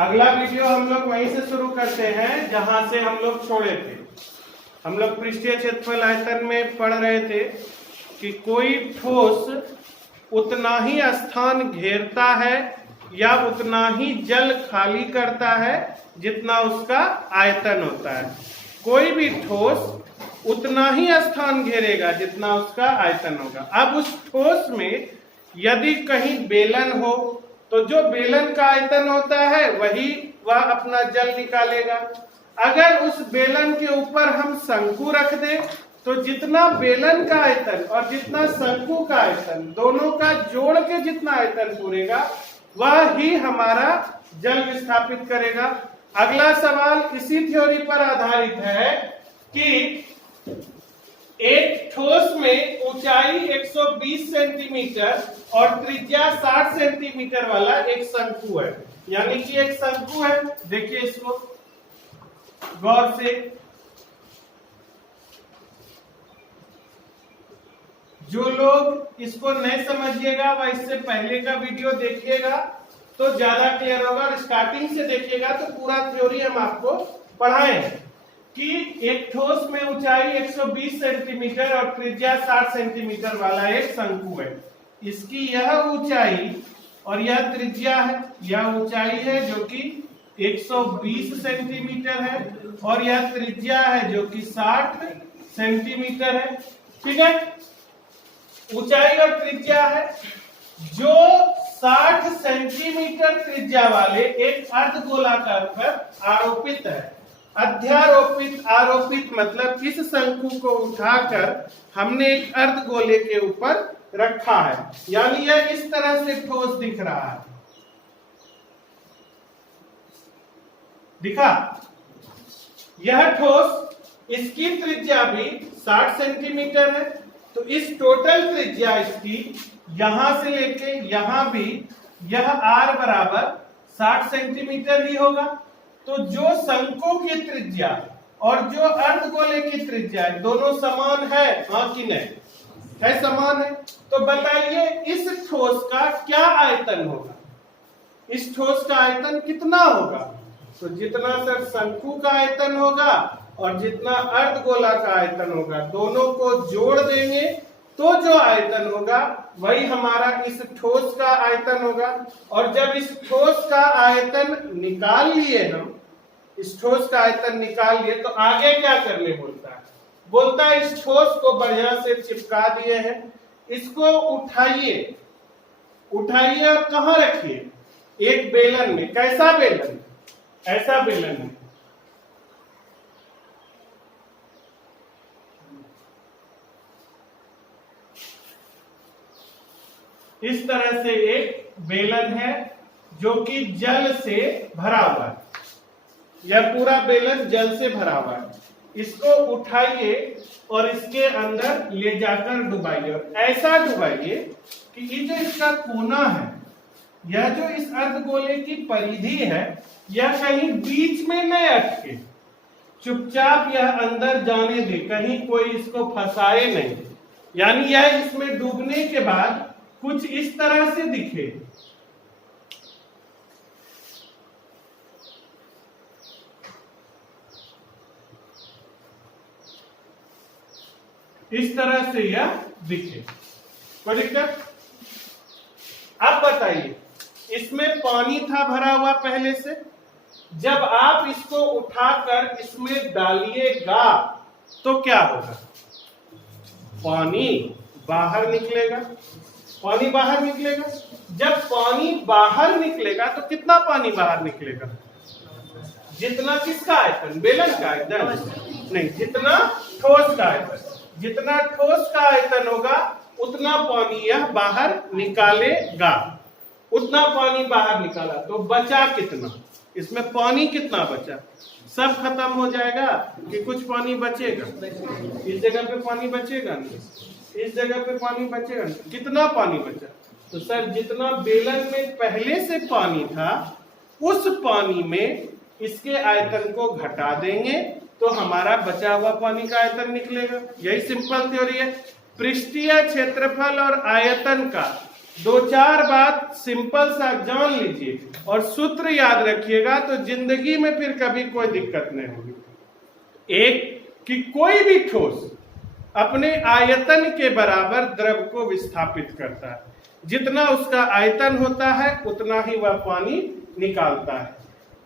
अगला वीडियो हम लोग वहीं से शुरू करते हैं जहां से हम लोग छोड़े थे। हम लोग पृष्ठीय क्षेत्रफल आयतन में पढ़ रहे थे कि कोई ठोस उतना ही स्थान घेरता है या उतना ही जल खाली करता है जितना उसका आयतन होता है। कोई भी ठोस उतना ही स्थान घेरेगा जितना उसका आयतन होगा। अब उस ठोस में यदि कहीं बेलन हो तो जो बेलन का आयतन होता है वही वह अपना जल निकालेगा। अगर उस बेलन के ऊपर हम शंकु रख दें तो जितना बेलन का आयतन और जितना शंकु का आयतन दोनों का जोड़ के जितना आयतन पूरेगा वह ही हमारा जल विस्थापित करेगा। अगला सवाल इसी थ्योरी पर आधारित है कि एक ठोस में ऊंचाई 120 सेंटीमीटर और त्रिज्या 60 सेंटीमीटर वाला एक शंकु है, यानी कि एक शंकु है। देखिए इसको गौर से, जो लोग इसको नहीं समझिएगा वह इससे पहले का वीडियो देखिएगा तो ज्यादा क्लियर होगा, और स्टार्टिंग से देखिएगा तो पूरा थ्योरी हम आपको पढ़ाए हैं कि एक ठोस में ऊंचाई 120 सेंटीमीटर और त्रिज्या 60 सेंटीमीटर वाला एक शंकु है। इसकी यह ऊंचाई और यह त्रिज्या है, यह ऊंचाई है जो कि 120 सेंटीमीटर है और यह त्रिज्या है जो कि 60 सेंटीमीटर है। ठीक है, ऊंचाई और त्रिज्या है। जो 60 सेंटीमीटर त्रिज्या वाले एक अर्धगोलाकार पर आरोपित है। अध्यारोपित, आरोपित मतलब इस शंकु को उठाकर हमने एक अर्धगोले के ऊपर रखा है, यानी यह इस तरह से ठोस दिख रहा है। दिखा? यह ठोस, इसकी त्रिज्या भी 60 सेंटीमीटर है, तो इस टोटल त्रिज्या इसकी यहां से लेके यहां भी यह r बराबर 60 सेंटीमीटर ही होगा। तो जो शंकु की त्रिज्या और जो अर्धगोले की त्रिज्या है दोनों समान है, हाँ कि नहीं? है, समान है। तो बताइए इस ठोस का क्या आयतन होगा? इस ठोस का आयतन कितना होगा? तो जितना सर शंकु का आयतन होगा और जितना अर्धगोला का आयतन होगा दोनों को जोड़ देंगे तो जो आयतन होगा वही हमारा इस ठोस का आयतन होगा। और जब इस ठोस का आयतन निकाल लिए हम, इस ठोस का आयतन निकाल लिए तो आगे क्या करने बोलता है? बोलता है इस ठोस को बढ़िया से चिपका दिए हैं, इसको उठाइए, उठाइए और कहाँ रखिए? एक बेलन में। कैसा बेलन? ऐसा बेलन है। इस तरह से एक बेलन है जो कि जल से भरा हुआ है। यह पूरा बेलन जल से भरा हुआ है। इसको उठाइए और इसके अंदर ले जाकर डुबाइए, और ऐसा डुबाइए कि ये जो इसका कोना है, यह जो इस अर्धगोले की परिधि है, यह कहीं बीच में न अटके, चुपचाप यह अंदर जाने दे, कहीं कोई इसको फंसाए नहीं। यानी यह इसमें डूबने के बाद कुछ इस तरह से दिखे। इस तरह से यह दिखे। कोई दिक्कत? अब बताइए, इसमें पानी था भरा हुआ पहले से, जब आप इसको उठाकर इसमें डालिएगा तो क्या होगा? पानी बाहर निकलेगा। पानी बाहर निकलेगा। जब पानी बाहर निकलेगा तो कितना पानी बाहर निकलेगा? जितना किसका आयतन? बेलन का आयतन नहीं, जितना ठोस का आयतन। जितना ठोस का आयतन होगा उतना पानी यह बाहर निकालेगा। उतना पानी बाहर निकाला तो बचा कितना? इसमें पानी कितना बचा? सब खत्म हो जाएगा कि कुछ पानी बचेगा? इस जगह पे पानी बचेगा नहीं, इस जगह पे पानी बचेगा नहीं। कितना पानी बचा? तो सर जितना बेलन में पहले से पानी था उस पानी में इसके आयतन को घटा देंगे तो हमारा बचा हुआ पानी का आयतन निकलेगा। यही सिंपल थ्योरी है। पृष्ठीय क्षेत्रफल और आयतन का दो चार बात सिंपल सा जान लीजिए और सूत्र याद रखिएगा, तो जिंदगी में फिर कभी कोई दिक्कत नहीं होगी। एक कि कोई भी ठोस अपने आयतन के बराबर द्रव को विस्थापित करता है, जितना उसका आयतन होता है उतना ही वह पानी निकालता है।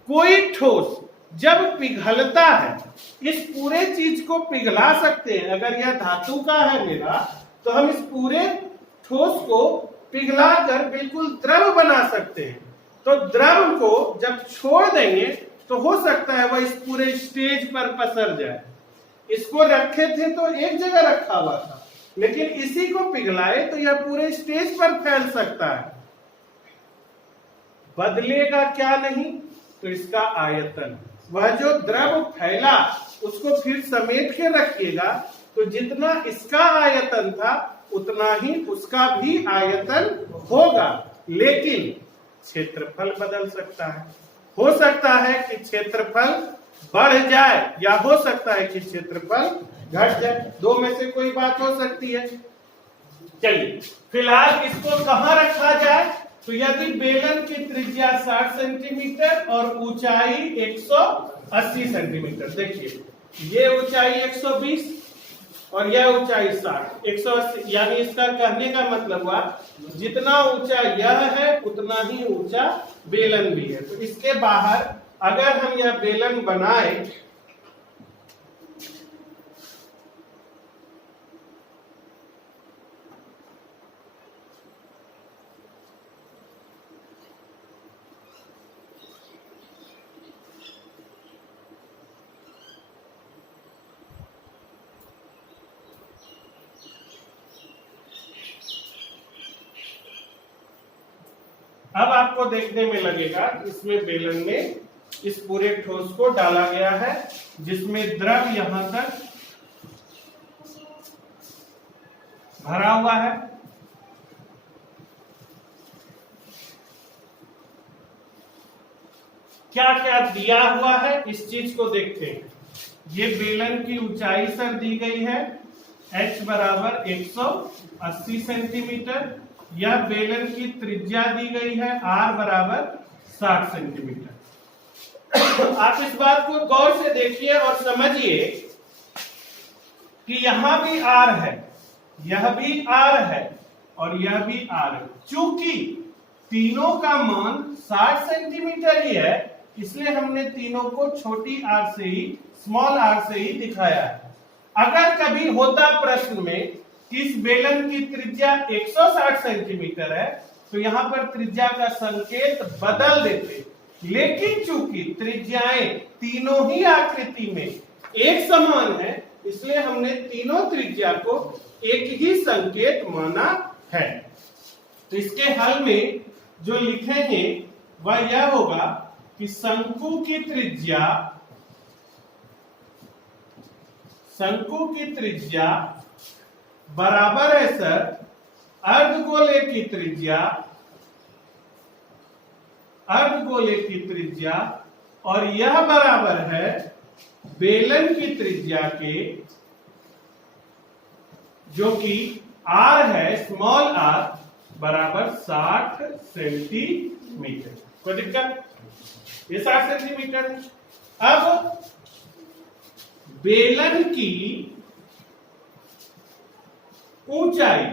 कोई ठोस जब पिघलता है, इस पूरे चीज को पिघला सकते हैं। अगर यह धातु का है मेरा, तो हम इस पूरे ठोस को पिघलाकर बिल्कुल द्रव बना सकते हैं। तो द्रव को जब छोड़ देंगे तो हो सकता है वह इस पूरे स्टेज पर पसर जाए। इसको रखे थे तो एक जगह रखा हुआ था, लेकिन इसी को पिघलाए तो यह पूरे स्टेज पर फैल सकता है। बदलेगा क्या नहीं, तो इसका आयतन। वह जो द्रव फैला उसको फिर समेट के रखिएगा, तो जितना इसका आयतन था उतना ही उसका भी आयतन होगा, लेकिन क्षेत्रफल बदल सकता है। हो सकता है कि क्षेत्रफल बढ़ जाए या हो सकता है कि क्षेत्रफल घट जाए, दो में से कोई बात हो सकती है। चलिए फिलहाल इसको कहां रखा जाए, तो यदि बेलन की त्रिज्या 60 सेंटीमीटर और ऊंचाई 180 सेंटीमीटर, देखिए ये ऊंचाई 120 और यह ऊंचाई 60, 180, यानी इसका कहने का मतलब हुआ जितना ऊंचा यह है उतना ही ऊंचा बेलन भी है। तो इसके बाहर अगर हम यह बेलन बनाए, अब आपको देखने में लगेगा इसमें बेलन में इस पूरे ठोस को डाला गया है, जिसमें द्रव यहां तक भरा हुआ है। क्या क्या दिया हुआ है इस चीज को देखते हैं। ये बेलन की ऊंचाई सर दी गई है h बराबर 180 सेंटीमीटर, यह बेलन की त्रिज्या दी गई है r बराबर 60 सेंटीमीटर। आप इस बात को गौर से देखिए और समझिए कि यहां भी r है, यह भी r है और यह भी r है। चूंकि तीनों का मान 60 सेंटीमीटर ही है, इसलिए हमने तीनों को छोटी r से ही, स्मॉल r से ही दिखाया है। अगर कभी होता प्रश्न में कि इस बेलन की त्रिज्या 160 सेंटीमीटर है, तो यहां पर त्रिज्या का संकेत बदल देते, लेकिन चूंकि त्रिज्याएं तीनों ही आकृति में एक समान है, इसलिए हमने तीनों त्रिज्या को एक ही संकेत माना है। तो इसके हल में जो लिखेंगे वह यह होगा कि शंकु की त्रिज्या बराबर है सर अर्धगोले की त्रिज्या और यह बराबर है बेलन की त्रिज्या के, जो कि r है, स्मॉल r बराबर 60 सेंटीमीटर। कोई दिक्कत? ये 60 सेंटीमीटर है। अब बेलन की ऊंचाई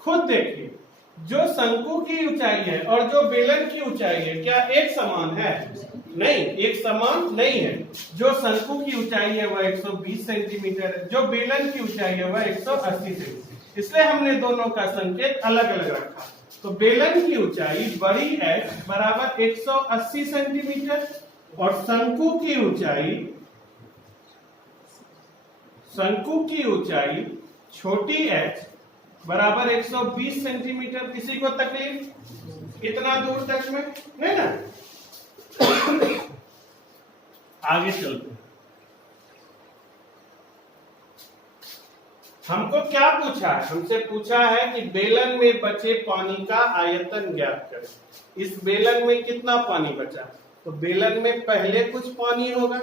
खुद देखिए, जो शंकु की ऊंचाई है और जो बेलन की ऊंचाई है क्या एक समान है? नहीं, एक समान नहीं है। जो शंकु की ऊंचाई है वह 120 सेंटीमीटर है, जो बेलन की ऊंचाई है वह 180 सेंटीमीटर, इसलिए हमने दोनों का संकेत अलग अलग रखा। तो बेलन की ऊंचाई बड़ी h बराबर 180 सेंटीमीटर और शंकु की ऊंचाई छोटी h बराबर 120 सेंटीमीटर। किसी को तकलीफ इतना दूर तक में नहीं ना? आगे चलते हैं। हमको क्या पूछा है? हमसे पूछा है कि बेलन में बचे पानी का आयतन ज्ञात करें। इस बेलन में कितना पानी बचा? तो बेलन में पहले कुछ पानी होगा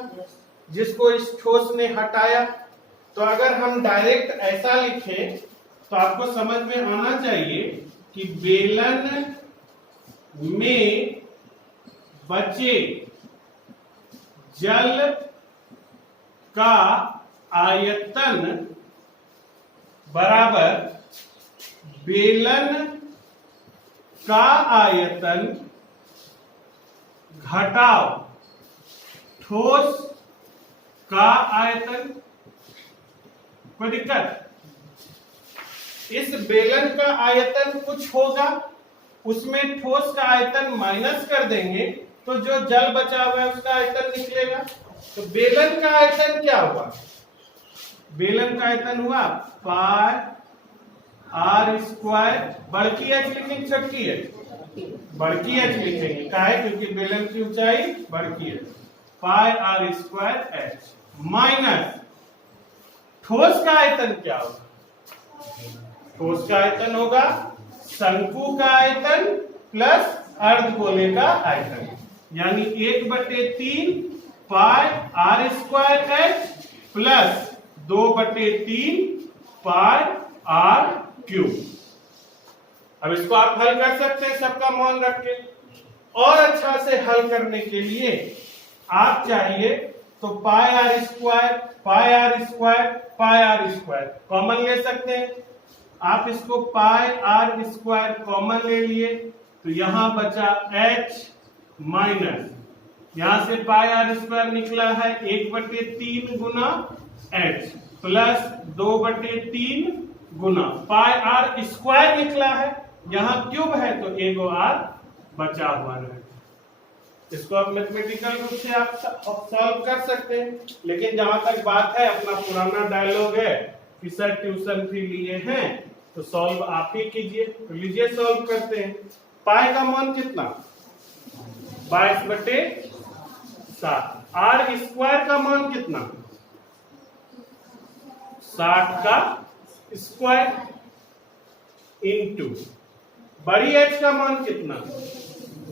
जिसको इस ठोस ने हटाया। तो अगर हम डायरेक्ट ऐसा लिखें तो आपको समझ में आना चाहिए कि बेलन में बचे जल का आयतन बराबर बेलन का आयतन घटाओ ठोस का आयतन। कोई दिक्कत? इस बेलन का आयतन कुछ होगा, उसमें ठोस का आयतन माइनस कर देंगे तो जो जल बचा हुआ है उसका आयतन निकलेगा। तो बेलन का आयतन क्या हुआ? बेलन का आयतन हुआ पाई आर स्क्वायर, बड़की एच लिखेंगे छोटकी एच? बड़की एच लिखेंगे, काहे? क्योंकि बेलन की ऊंचाई बड़की H, pi R square H minus ठोस का आयतन क्या होगा? ठोस का आयतन होगा शंकु का आयतन प्लस अर्धगोले का आयतन, यानी 1/3 pi R square H plus 2/3 pi R cube. अब इसको आप हल कर सकते हैं सबका मान रख के। और अच्छा से हल करने के लिए आप चाहिए तो pi R square pi R square pi R square common ले सकते हैं। आप इसको पाई आर स्क्वायर कॉमन ले लिए तो यहां बचा h माइनस, यहां से पाई आर स्क्वायर निकला है 1/3 गुना h प्लस 2/3 गुना पाई आर स्क्वायर निकला है, यहां क्यूब है तो एगो आर बचा हुआ है। इसको आप मैथमेटिकल रूप से आप सॉल्व कर सकते हैं, लेकिन जहां तक बात है अपना पुराना डायलॉग है कि सर ट्यूशन फी लिए हैं तो सॉल्व आप ही कीजिए। तो लीजिए सॉल्व करते हैं। पाई का मान कितना? 22/7। आर स्क्वायर का मान कितना? 60 का स्क्वायर इंटू बड़ी एच का मान कितना?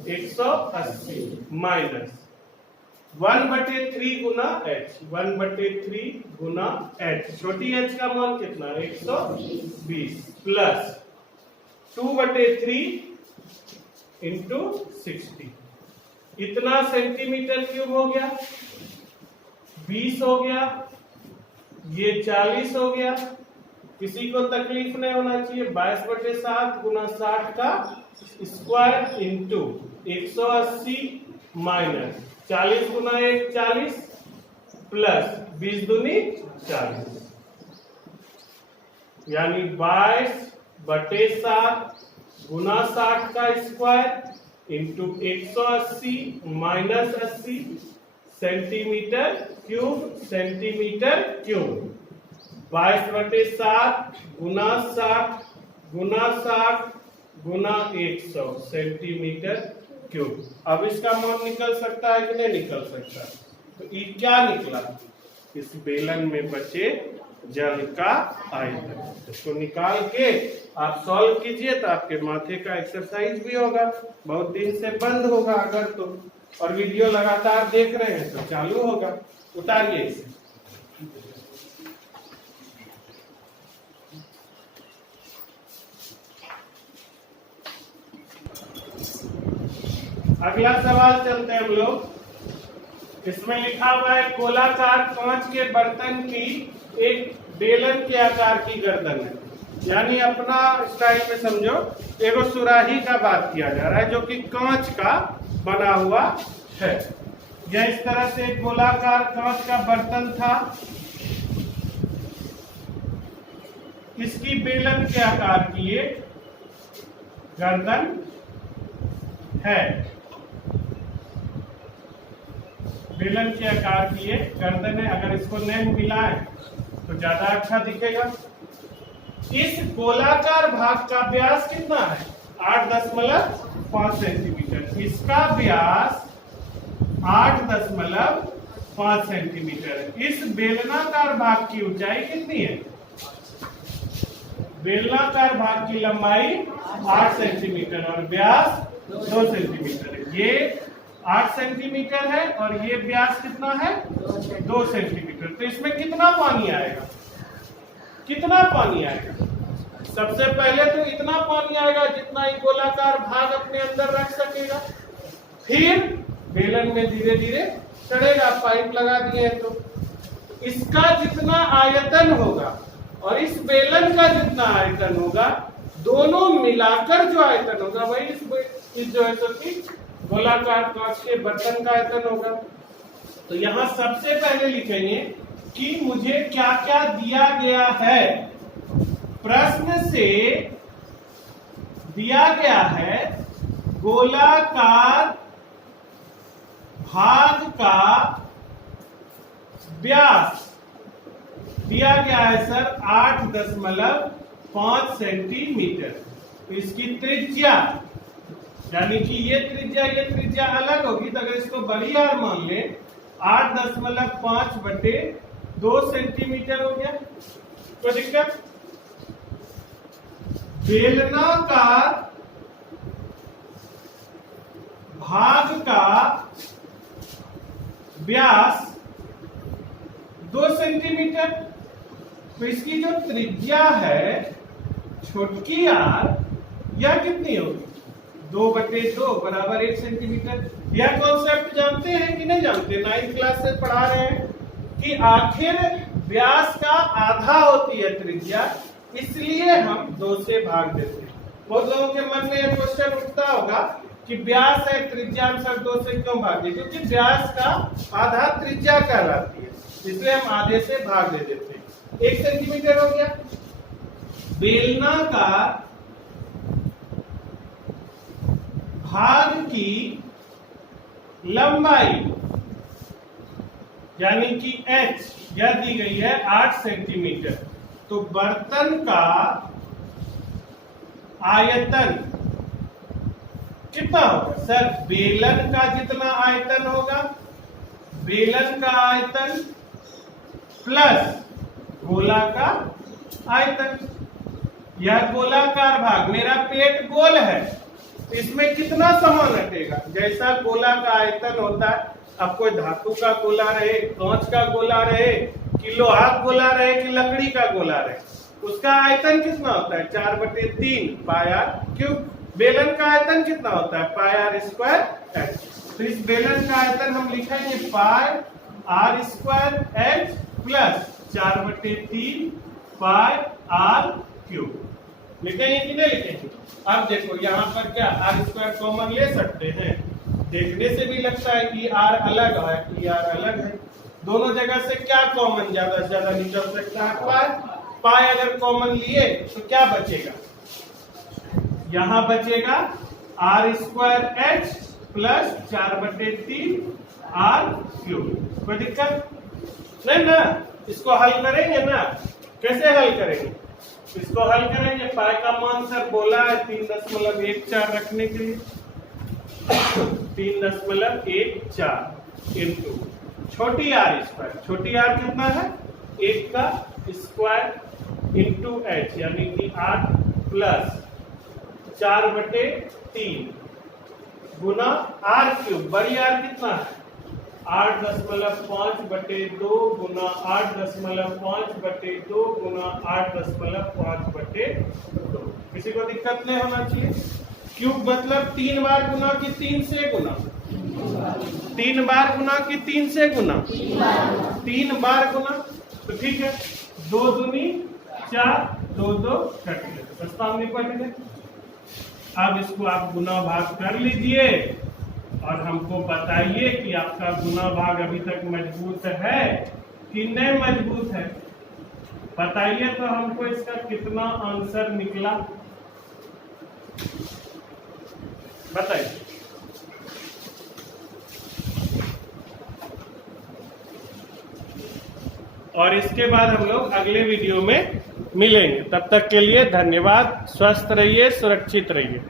180 माइनस 1/3 गुना h, 1/3 गुना h, छोटी h का मान कितना? 120 प्लस 2/3 इंटू 60, इतना सेंटीमीटर क्यूब हो गया, 20 हो गया, ये 40 हो गया। किसी को तकलीफ नहीं होना चाहिए। 22/7 गुना 60 का स्क्वायर इंटू 180 माइनस 40 गुना 1 40 प्लस 20 दूनी 40, यानी 22/7 गुना 60 का square into 180 minus 80 centimetre cube, centimetre cube. 22/7 गुना 60 गुना 60 गुना 100 सेंटीमीटर क्यूब। अब इसका मान निकल सकता है कि नहीं निकल सकता? तो ये क्या निकला? इस बेलन में बचे जल का आयतन। इसको निकाल के आप सॉल्व कीजिए तो आपके माथे का एक्सरसाइज भी होगा, बहुत दिन से बंद होगा अगर तो, और वीडियो लगातार देख रहे हैं तो चालू होगा। उतारिए इसे। अगला सवाल चलते हैं हम लोग। इसमें लिखा हुआ है गोलाकार कांच के बर्तन की एक बेलन के आकार की गर्दन है, यानी अपना स्टाइल में समझो एगो सुराही का बात किया जा रहा है जो कि कांच का बना हुआ है। यह इस तरह से एक गोलाकार कांच का बर्तन था, इसकी बेलन के आकार की ये गर्दन है, बेलन के आकार की ये गर्दन है। अगर इसको नहीं मिलाएं तो ज्यादा अच्छा दिखेगा। इस गोलाकार भाग का व्यास कितना है? 8.5 सेंटीमीटर। इसका व्यास 8.5 सेंटीमीटर है। इस बेलनाकार भाग की ऊंचाई कितनी है? बेलनाकार भाग की लंबाई 8 सेंटीमीटर और व्यास 2 सेंटीमीटर है। ये 8 सेंटीमीटर है और ये व्यास कितना है? 2 सेंटीमीटर। तो इसमें कितना पानी आएगा? कितना पानी आएगा? सबसे पहले तो इतना पानी आएगा जितना ये गोलाकार भाग अपने अंदर रख सकेगा, फिर बेलन में धीरे धीरे चढ़ेगा। पाइप लगा दिए तो इसका जितना आयतन होगा और इस बेलन का जितना आयतन होगा, दोनों मिलाकर जो आयतन होगा वही इस जो है तो कि गोलाकार कांच के बर्तन का आयतन होगा। तो यहां सबसे पहले लिखेंगे कि मुझे क्या क्या दिया गया है। प्रश्न से दिया गया है गोलाकार भाग का व्यास दिया गया है सर 8.5 सेंटीमीटर। तो इसकी त्रिज्या यानी कि ये त्रिज्या अलग होगी, तो अगर इसको बड़ी आर मान ले 8.5/2 सेंटीमीटर हो गया। कोई दिक्कत? बेलनाकार भाग का व्यास 2 सेंटीमीटर। तो इसकी जो त्रिज्या है छोटकी आर यह कितनी होगी? 2/2 बराबर 1 सेंटीमीटर। यह कॉन्सेप्ट जानते हैं कि नहीं जानते? 9th क्लास से पढ़ा रहे हैं कि आखिर व्यास का आधा होती है त्रिज्या, इसलिए हम 2 से भाग देते हैं। बहुत लोगों के मन में यह क्वेश्चन उठता होगा कि व्यास है, त्रिज्या हम सब 2 से क्यों भागे? क्योंकि व्यास का आधा त्रिज्या कहलाती है, इसलिए हम आधे से भाग दे देते हैं। 1 सेंटीमीटर हो गया। बेलनाकार भाग की लंबाई यानी कि h यह दी गई है 8 सेंटीमीटर। तो बर्तन का आयतन कितना होगा सर? बेलन का जितना आयतन होगा, बेलन का आयतन प्लस गोला का आयतन। यह गोलाकार भाग, मेरा पेट गोल है, इसमें कितना सामान रखेगा? जैसा गोला का आयतन होता है, अब कोई धातु का गोला रहे, कांच का गोला रहे, कि लोहा गोला रहे, कि लकड़ी का गोला रहे, उसका आयतन कितना होता है? 4/3 पाई आर क्यूब। बेलन का आयतन कितना होता है? Pi R square H. तो इस बेलन का आयतन हम लिखेंगे pi R square H plus 4/3 pi R cube. लिखेंगे कि नहीं लिखेंगे? अब देखो यहाँ पर क्या आर स्क्वायर कॉमन ले सकते हैं? देखने से भी लगता है कि आर अलग है, कि आर अलग है। दोनों जगह से क्या कॉमन ज्यादा से ज्यादा निकल सकता है? पाई। पाई अगर कॉमन लिए तो क्या बचेगा? यहाँ बचेगा R square H plus 4/3 R cube. कोई दिक्कत नहीं ना? इसको हल करेंगे ना? कैसे हल करेंगे? इसको हल करेंगे। पाई का मान सर बोला है 3.14 रखने के लिए 3.14 इंटू छोटी आर स्क्वायर। छोटी आर कितना है? 1 का स्क्वायर इंटू एच यानी कि 8 प्लस 4/3 गुना आर क्यूब। बड़ी आर कितना है? 8.5/2 गुना 8.5/2 गुना 8.5/2। किसी को दिक्कत नहीं होना चाहिए। क्यूब मतलब 3 बार गुना कि 3 से गुना? 3 बार गुना कि 3 से गुना? 3 बार गुना। तो ठीक है, 2 दूनी 4, 2 2 कट गए, प्रस्ताव निपट गए। अब इसको आप गुना भाग कर लीजिए और हमको बताइए कि आपका गुना भाग अभी तक मजबूत है कि नहीं मजबूत है। बताइए तो हमको इसका कितना आंसर निकला, बताइए। और इसके बाद हम लोग अगले वीडियो में मिलेंगे। तब तक के लिए धन्यवाद। स्वस्थ रहिए, सुरक्षित रहिए।